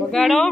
વગાડો.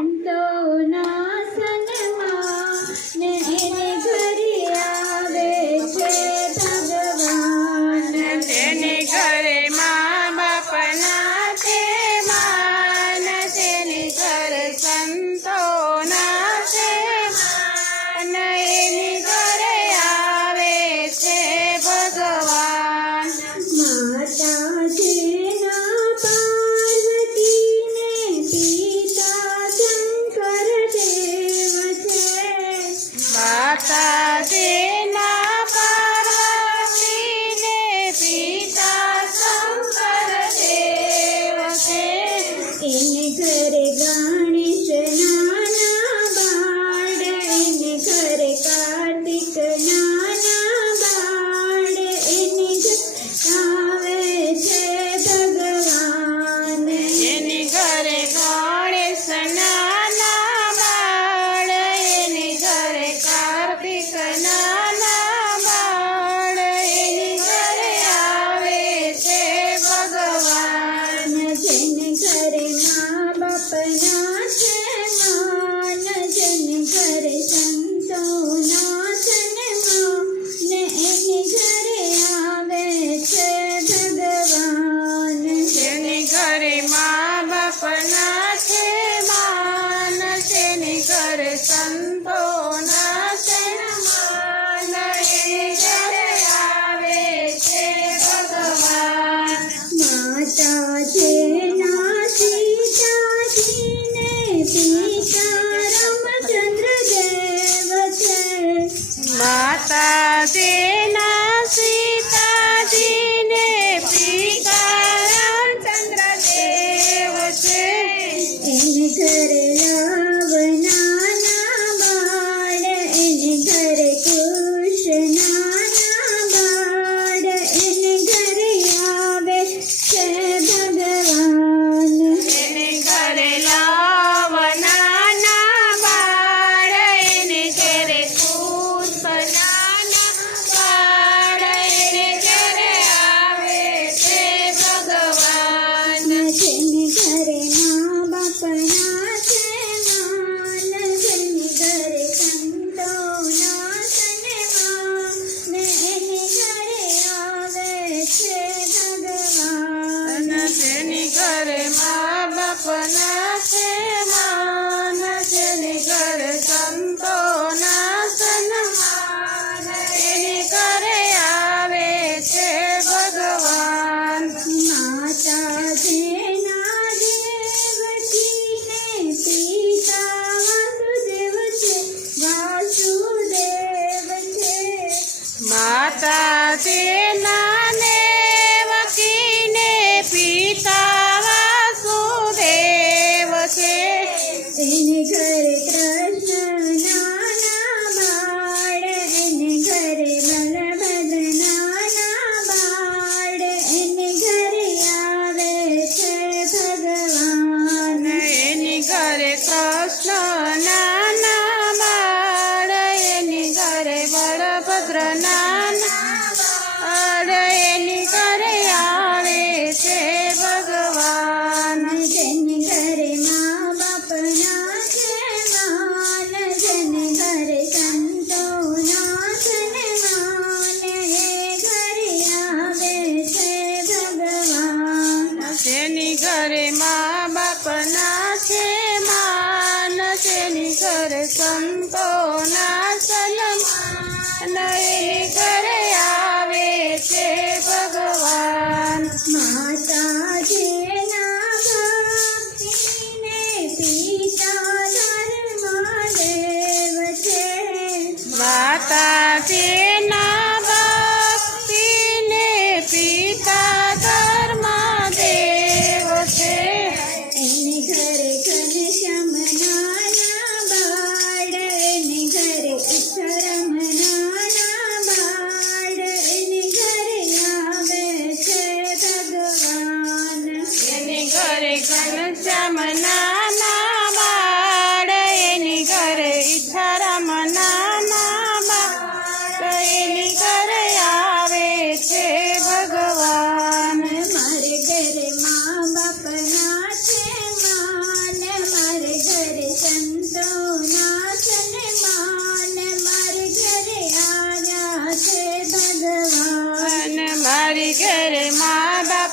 સંતોના શરણમાં જ્યારે આવે છે ભગવાન માતાજીના સીતાજીને પિતા રામચંદ્ર દેવ છે માતાજીના સીતાજી કરે મા બાપના છે.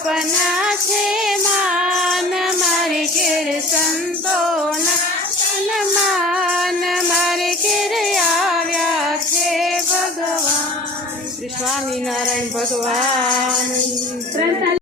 બાપના છે માન મારી ઘેર સંતોના સન્માન મારે ઘેર આવ્યા છે ભગવાન. સ્વામિનારાયણ ભગવાન.